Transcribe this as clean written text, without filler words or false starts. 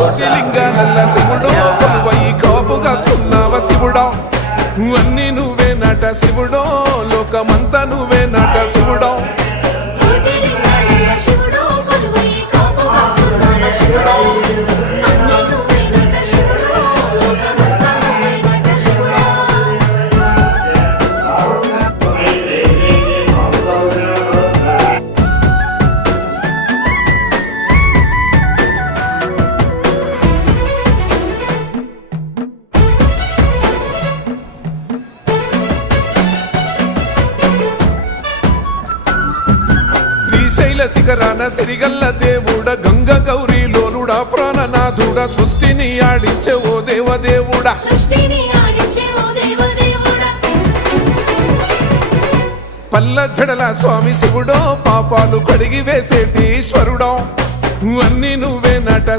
కోటి లింగాలల్ల శివుడో కొలువై కాపుగాస్తున్నావ శివుడా అన్ని నువ్వే నట శివుడో లోకమంతా నువ్వే నట శివుడో శ్రీశైల శిఖరాన సిరిగల్ల దేవుడ గంగ గౌరీ లోలుడా ప్రాణనాథుడ సృష్టిని ఆడించే ఓ దేవదేవుడా పల్ల జడల స్వామి శివుడో పాపాలు కడిగి వేసేటి ఈశ్వరుడో అన్ని నువ్వే నట